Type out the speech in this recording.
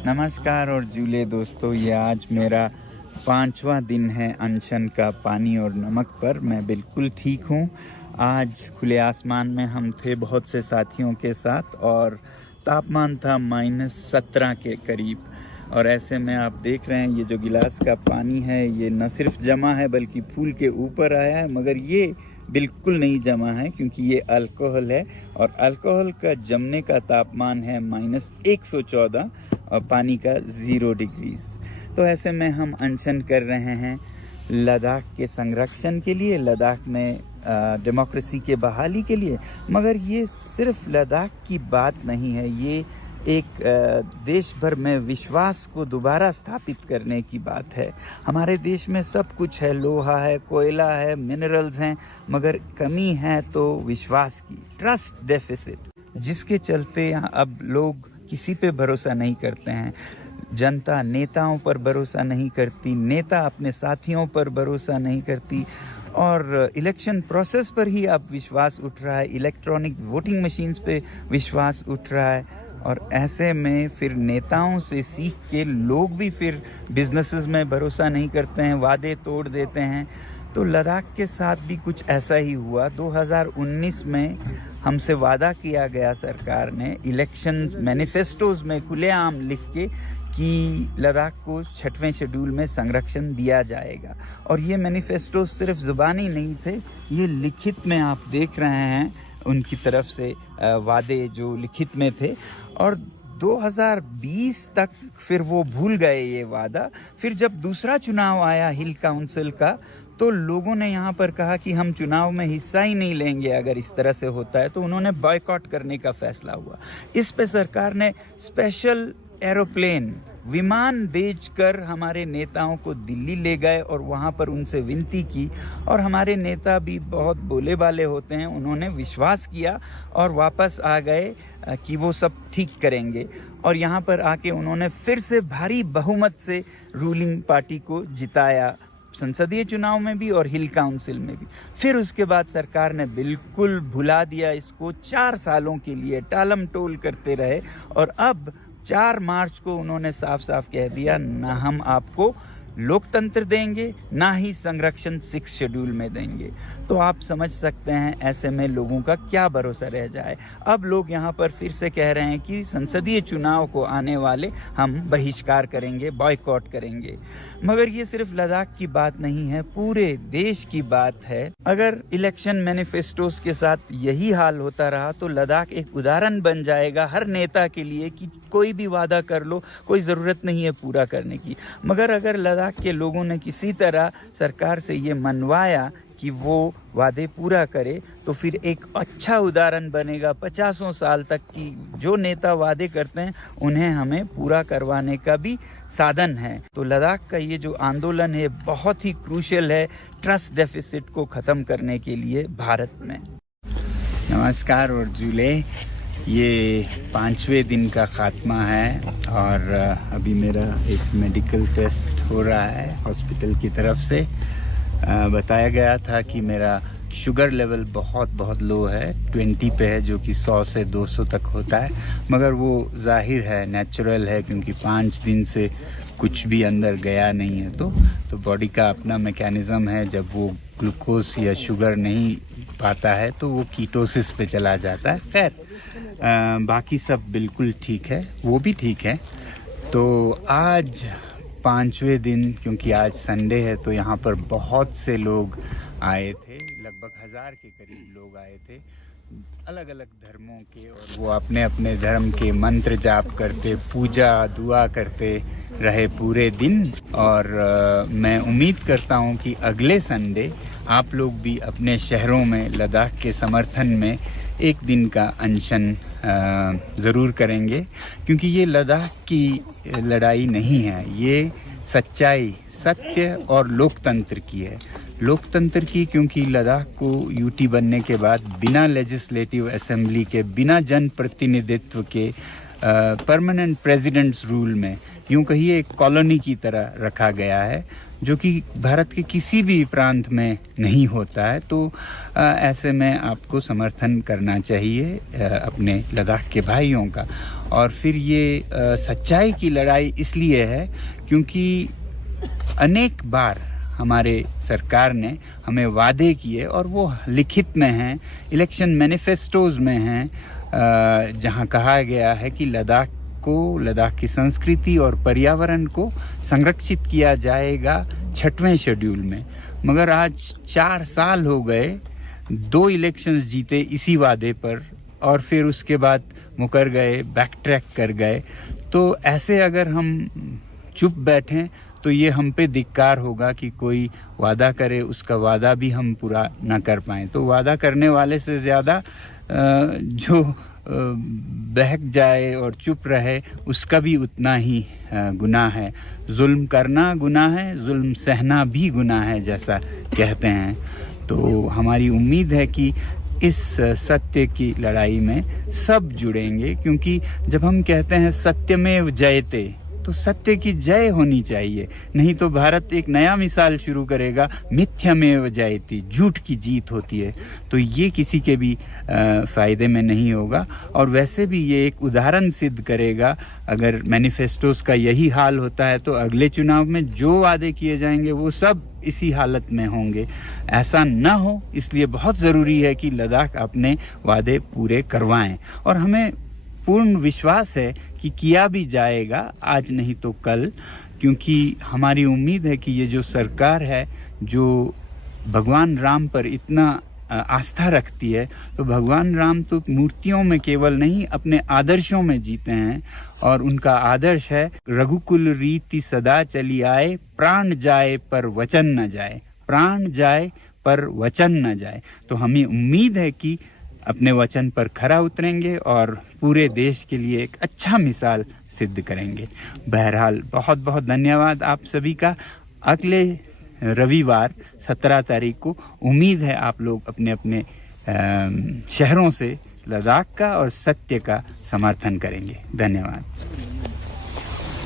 नमस्कार और जूले दोस्तों, ये आज मेरा 5वां दिन है अनशन का पानी और नमक पर। मैं बिल्कुल ठीक हूँ। आज खुले आसमान में हम थे बहुत से साथियों के साथ और तापमान था -17 के करीब। और ऐसे में आप देख रहे हैं ये जो गिलास का पानी है ये न सिर्फ जमा है बल्कि फूल के ऊपर आया है, मगर ये बिल्कुल नहीं जमा है क्योंकि ये अल्कोहल है और अल्कोहल का जमने का तापमान है -114 और पानी का 0 डिग्रीज। तो ऐसे में हम अनशन कर रहे हैं लद्दाख के संरक्षण के लिए, लद्दाख में डेमोक्रेसी के बहाली के लिए। मगर ये सिर्फ लद्दाख की बात नहीं है, ये एक देश भर में विश्वास को दोबारा स्थापित करने की बात है। हमारे देश में सब कुछ है, लोहा है, कोयला है, मिनरल्स हैं, मगर कमी है तो विश्वास की, ट्रस्ट डेफिसिट, जिसके चलते अब लोग किसी पे भरोसा नहीं करते हैं। जनता नेताओं पर भरोसा नहीं करती, नेता अपने साथियों पर भरोसा नहीं करती और इलेक्शन प्रोसेस पर ही अब विश्वास उठ रहा है, इलेक्ट्रॉनिक वोटिंग मशीन्स पे विश्वास उठ रहा है। और ऐसे में फिर नेताओं से सीख के लोग भी फिर बिजनेसेस में भरोसा नहीं करते हैं, वादे तोड़ देते हैं। तो लद्दाख के साथ भी कुछ ऐसा ही हुआ। 2019 में हमसे वादा किया गया सरकार ने इलेक्शन मैनिफेस्टोज में खुलेआम लिख के कि लद्दाख को 6वें शेड्यूल में संरक्षण दिया जाएगा। और ये मैनिफेस्टो सिर्फ ज़ुबानी नहीं थे, ये लिखित में आप देख रहे हैं उनकी तरफ से वादे जो लिखित में थे। और 2020 तक फिर वो भूल गए ये वादा। फिर जब दूसरा चुनाव आया हिल काउंसिल का, तो लोगों ने यहाँ पर कहा कि हम चुनाव में हिस्सा ही नहीं लेंगे अगर इस तरह से होता है, तो उन्होंने बॉयकॉट करने का फैसला हुआ। इस पे सरकार ने स्पेशल एरोप्लेन, विमान भेजकर हमारे नेताओं को दिल्ली ले गए और वहाँ पर उनसे विनती की। और हमारे नेता भी बहुत भोले भाले होते हैं, उन्होंने विश्वास किया और वापस आ गए कि वो सब ठीक करेंगे। और यहाँ पर आके उन्होंने फिर से भारी बहुमत से रूलिंग पार्टी को जिताया, संसदीय चुनाव में भी और हिल काउंसिल में भी। फिर उसके बाद सरकार ने बिल्कुल भुला दिया इसको, 4 सालों के लिए टालम टोल करते रहे। और अब 4 मार्च को उन्होंने साफ साफ कह दिया, ना हम आपको लोकतंत्र देंगे, ना ही संरक्षण 6 शेड्यूल में देंगे। तो आप समझ सकते हैं ऐसे में लोगों का क्या भरोसा रह जाए। अब लोग यहाँ पर फिर से कह रहे हैं कि संसदीय चुनाव को आने वाले हम बहिष्कार करेंगे, बॉयकॉट करेंगे। मगर ये सिर्फ लद्दाख की बात नहीं है, पूरे देश की बात है। अगर इलेक्शन मैनिफेस्टोस के साथ यही हाल होता रहा तो लद्दाख एक उदाहरण बन जाएगा हर नेता के लिए कि कोई भी वादा कर लो, कोई ज़रूरत नहीं है पूरा करने की। मगर अगर लद्दाख के लोगों ने किसी तरह सरकार से ये मनवाया कि वो वादे पूरा करे, तो फिर एक अच्छा उदाहरण बनेगा 50 साल तक कि जो नेता वादे करते हैं उन्हें हमें पूरा करवाने का भी साधन है। तो लद्दाख का ये जो आंदोलन है बहुत ही क्रूशियल है ट्रस्ट डेफिसिट को ख़त्म करने के लिए भारत में। नमस्कार और जूले, ये 5वें दिन का ख़ात्मा है और अभी मेरा एक मेडिकल टेस्ट हो रहा है हॉस्पिटल की तरफ से। बताया गया था कि मेरा शुगर लेवल बहुत लो है, 20 पे है, जो कि 100 से 200 तक होता है। मगर वो जाहिर है, नेचुरल है, क्योंकि 5 दिन से कुछ भी अंदर गया नहीं है। तो बॉडी का अपना मैकेनिज़्म है, जब वो ग्लूकोज या शुगर नहीं पाता है तो वो कीटोसिस पे चला जाता है। खैर, बाकी सब बिल्कुल ठीक है, वो भी ठीक है। तो आज 5वें दिन, क्योंकि आज संडे है, तो यहाँ पर बहुत से लोग आए थे, लगभग 1000 के करीब लोग आए थे, अलग अलग धर्मों के। और वो अपने अपने धर्म के मंत्र जाप करते, पूजा दुआ करते रहे पूरे दिन। और मैं उम्मीद करता हूँ कि अगले संडे आप लोग भी अपने शहरों में लद्दाख के समर्थन में एक दिन का अनशन ज़रूर करेंगे, क्योंकि ये लद्दाख की लड़ाई नहीं है, ये सच्चाई, सत्य और लोकतंत्र की है। लोकतंत्र की, क्योंकि लद्दाख को यूटी बनने के बाद बिना लेजिस्लेटिव असेंबली के, बिना जन प्रतिनिधित्व के, परमानेंट प्रेसिडेंट्स रूल में यूं कहिए एक कॉलोनी की तरह रखा गया है, जो कि भारत के किसी भी प्रांत में नहीं होता है। तो ऐसे में आपको समर्थन करना चाहिए अपने लद्दाख के भाइयों का। और फिर ये सच्चाई की लड़ाई इसलिए है क्योंकि अनेक बार हमारे सरकार ने हमें वादे किए और वो लिखित में हैं, इलेक्शन मैनिफेस्टोज में हैं, जहां कहा गया है कि लद्दाख की संस्कृति और पर्यावरण को संरक्षित किया जाएगा 6वें शेड्यूल में। मगर आज 4 साल हो गए, 2 इलेक्शंस जीते इसी वादे पर और फिर उसके बाद मुकर गए, बैक ट्रैक कर गए। तो ऐसे अगर हम चुप बैठें तो ये हम पे धिक्कार होगा कि कोई वादा करे, उसका वादा भी हम पूरा ना कर पाएँ। तो वादा करने वाले से ज़्यादा जो बहक जाए और चुप रहे उसका भी उतना ही गुनाह है। जुल्म करना गुनाह है, जुल्म सहना भी गुनाह है, जैसा कहते हैं। तो हमारी उम्मीद है कि इस सत्य की लड़ाई में सब जुड़ेंगे, क्योंकि जब हम कहते हैं सत्यमेव जयते तो सत्य की जय होनी चाहिए, नहीं तो भारत एक नया मिसाल शुरू करेगा, मिथ्यामेव जयते, झूठ की जीत होती है। तो ये किसी के भी फ़ायदे में नहीं होगा। और वैसे भी ये एक उदाहरण सिद्ध करेगा, अगर मैनिफेस्टोस का यही हाल होता है तो अगले चुनाव में जो वादे किए जाएंगे वो सब इसी हालत में होंगे। ऐसा ना हो, इसलिए बहुत ज़रूरी है कि लद्दाख अपने वादे पूरे करवाएं। और हमें पूर्ण विश्वास है कि किया भी जाएगा, आज नहीं तो कल, क्योंकि हमारी उम्मीद है कि ये जो सरकार है जो भगवान राम पर इतना आस्था रखती है, तो भगवान राम तो मूर्तियों में केवल नहीं अपने आदर्शों में जीते हैं। और उनका आदर्श है रघुकुल रीति सदा चली आए, प्राण जाए पर वचन न जाए, प्राण जाए पर वचन न जाए। तो हमें उम्मीद है कि अपने वचन पर खरा उतरेंगे और पूरे देश के लिए एक अच्छा मिसाल सिद्ध करेंगे। बहरहाल बहुत बहुत धन्यवाद आप सभी का। अगले रविवार 17 तारीख को उम्मीद है आप लोग अपने अपने शहरों से लद्दाख का और सत्य का समर्थन करेंगे। धन्यवाद।